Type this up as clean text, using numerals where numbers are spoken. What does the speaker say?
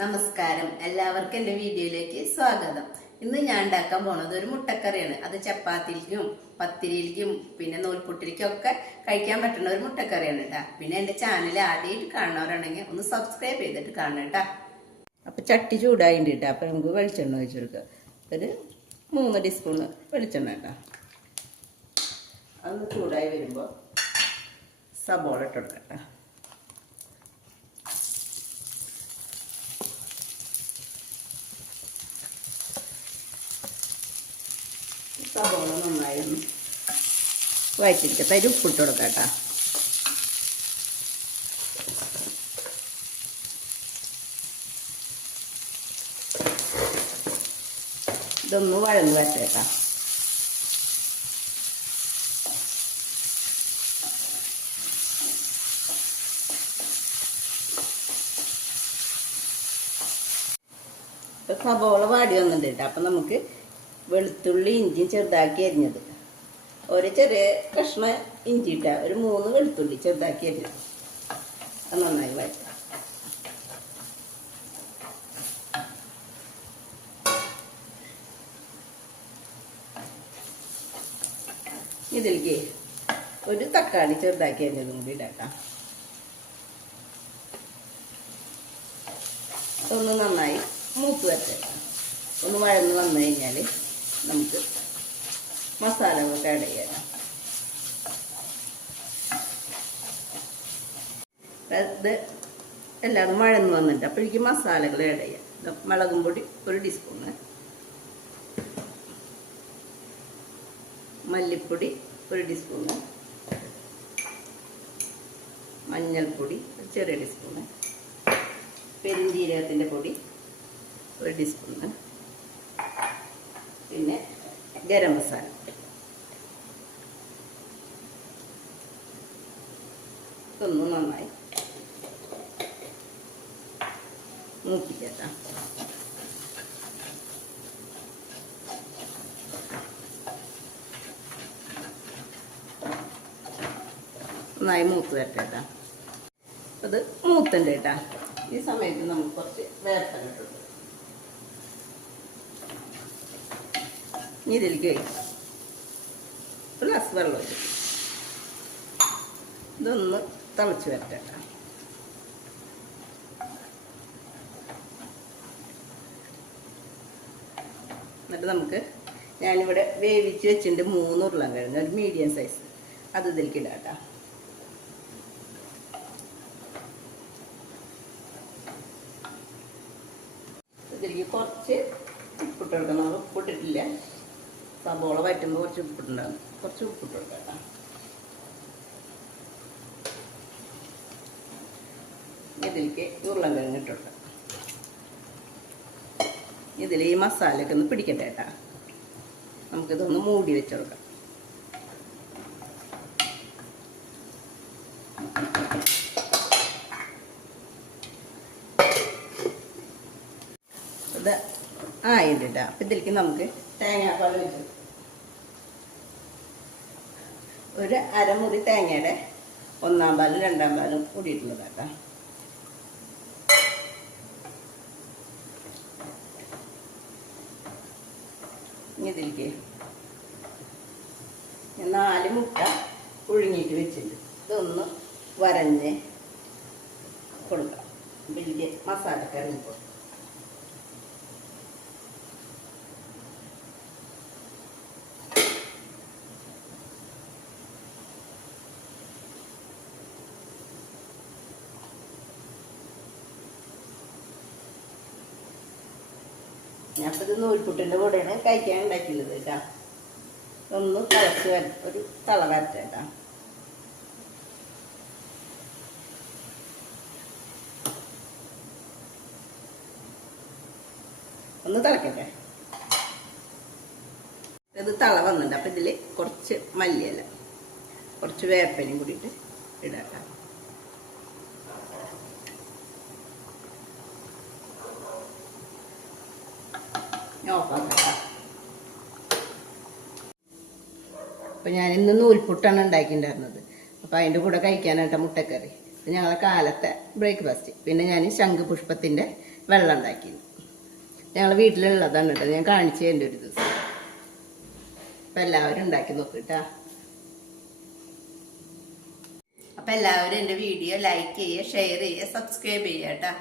നമസ്കാരം, എല്ലാവർക്കും എൻ്റെ വീഡിയോയിലേക്ക് സ്വാഗതം. ഇന്ന് ഞാൻ ഉണ്ടാക്കാൻ പോണത് ഒരു മുട്ടക്കറിയാണ്. അത് ചപ്പാത്തിയിലേക്കും പത്തിരിയിലേക്കും പിന്നെ നൂൽപുട്ടിലേക്കും ഒക്കെ കഴിക്കാൻ പറ്റുന്ന ഒരു മുട്ടക്കറിയാണ് കേട്ടോ. പിന്നെ എൻ്റെ ചാനൽ ആദ്യമായിട്ട് കാണുന്നവരുണ്ടെങ്കിൽ ഒന്ന് സബ്സ്ക്രൈബ് ചെയ്തിട്ട് കാണണം കേട്ടോ. അപ്പോൾ ചട്ടി ചൂടായിട്ട് കേട്ടോ. അപ്പോൾ നമുക്ക് വെളിച്ചെണ്ണ ഒഴിച്ച് കൊടുക്കുക. ഒരു 3 ടീസ്പൂണ് വെളിച്ചെണ്ണ കേട്ടോ. അതൊന്ന് ചൂടായി വരുമ്പോൾ സബോള ഇട്ട് കൊടുക്കട്ടെ. സബോള നന്നായി ഒന്ന് വഴറ്റിരിക്കട്ടെ. അതിൽ ഉപ്പിട്ട് കൊടുക്കാം കേട്ടോ. ഇതൊന്ന് വഴന്ന് വരട്ടേട്ടാ. ഇപ്പം സബോള വാടി വന്നിട്ടുണ്ട് കേട്ടോ. അപ്പം നമുക്ക് വെളുത്തുള്ളി ഇഞ്ചി ചെറുതാക്കി അരിഞ്ഞത്, ഒരു ചെറിയ കഷ്ണം ഇഞ്ചി ഇട്ട, ഒരു 3 വെളുത്തുള്ളി ചെറുതാക്കി അരിഞ്ഞത്, അത് നന്നായി വഴറ്റുക. ഇതിലേക്ക് ഒരു തക്കാളി ചെറുതാക്കി അരിഞ്ഞതും കൂടി ഇടാം. ഒന്ന് നന്നായി മൂത്ത് വരട്ടേക്കാം. ഒന്ന് വഴന്ന് വന്നു കഴിഞ്ഞാൽ നമുക്ക് മസാലകളൊക്കെ ആഡ് ചെയ്യാം. ഇത് എല്ലാതും വഴന്ന് വന്നിട്ട് അപ്പോഴേക്കും മസാലകൾ ആഡ് ചെയ്യാം. മുളകും പൊടി 1 ടീസ്പൂണ്, മല്ലിപ്പൊടി 1 ടീസ്പൂണ്, മഞ്ഞൾപ്പൊടി ചെറിയ ടീസ്പൂണ്, പെരുംജീരകത്തിൻ്റെ പൊടി 1 ടീസ്പൂണ്, പിന്നെ ഗരം മസാല. ഇതൊന്ന് നന്നായി മൂപ്പിക്കാം. നന്നായി മൂത്ത് വരട്ടെ. അത് മൂത്തുണ്ട് കേട്ടാ. ഈ സമയത്ത് നമുക്ക് കുറച്ച് വേപ്പില ഇട്ടുണ്ട്. ഇതിലേക്ക് ഒരു ഗ്ലാസ് വെള്ളം ഒഴിക്കും. ഇതൊന്ന് തിളച്ച് വരട്ടെ. എന്നിട്ട് നമുക്ക് ഞാനിവിടെ വേവിച്ച് വെച്ചിട്ടുണ്ട് 3 ഉരുളൻകിഴങ്ങ്, ഒരു മീഡിയം സൈസ്, അത് ഇതിലേക്ക് ഇടാം കേട്ടോ. ഇതിലേക്ക് കുറച്ച് ഉപ്പിട്ട് കൊടുക്കണം. നമ്മൾ ഉപ്പിട്ടിട്ടില്ല, സബോള വറ്റുമ്പോൾ കുറച്ച് ഉപ്പിട്ടുണ്ടാകും. കുറച്ച് ഉപ്പിട്ട് കൊടുക്കാം. ഇതിലേക്ക് ഉരുളൻകിഴങ്ങ് ഇട്ട് കൊടുക്കാം. ഇതിൽ ഈ മസാലയൊക്കെ ഒന്ന് പിടിക്കട്ടെ കേട്ടാ. നമുക്കിതൊന്ന് മൂടി വെച്ച് കൊടുക്കാം. ഇത് ആയിട്ടാ. അപ്പം ഇതിലേക്ക് നമുക്ക് തേങ്ങാപ്പാൽ വെച്ചു, ഒരു അരമുറി തേങ്ങയുടെ 1-ാം പാലും 2-ാം പാലും കൂടിയിട്ടുള്ളതാട്ടാ. ഇതിലേക്ക് 4 മുട്ട പുഴുങ്ങിയിട്ട് വെച്ചിട്ടുണ്ട്. ഇതൊന്ന് വരഞ്ഞ് കൊടുക്കാം. വലിയ മസാലക്കറി ഇപ്പോൾ ഞാനിപ്പോൾ ഇത് നൂൽപുട്ടിൻ്റെ കൂടെയാണ് കഴിക്കാൻ ഉണ്ടാക്കിയത് കേട്ടോ. ഒന്ന് തിളച്ച് ഒരു തള വരട്ടെ കേട്ടോ. ഒന്ന് തിളക്കട്ടെ. ഇത് തള വന്നിട്ടുണ്ട്. അപ്പം ഇതിൽ കുറച്ച് മല്ലിയില, കുറച്ച് വേപ്പിലയും കൂടിയിട്ട് ഇടാം. ഓഫാക്കാം. അപ്പം ഞാനിന്ന് നൂൽപുട്ടാണ് ഉണ്ടാക്കിയിട്ടുണ്ടായിരുന്നത്. അപ്പോൾ അതിൻ്റെ കൂടെ കഴിക്കാനായിട്ട് മുട്ടക്കറി. ഞങ്ങളെ കാലത്തെ ബ്രേക്ക്ഫാസ്റ്റ്. പിന്നെ ഞാൻ ശംഖുപുഷ്പത്തിൻ്റെ വെള്ളം ഉണ്ടാക്കി. ഞങ്ങൾ വീട്ടിലുള്ളതാണ് കേട്ടോ, ഞാൻ കാണിച്ചു തരുന്നുണ്ട് ഒരു ദിവസം. അപ്പം എല്ലാവരും ഉണ്ടാക്കി നോക്കിട്ടാ. അപ്പം എല്ലാവരും എൻ്റെ വീഡിയോ ലൈക്ക് ചെയ്യുക, ഷെയർ ചെയ്യുക, സബ്സ്ക്രൈബ് ചെയ്യുക കേട്ടോ.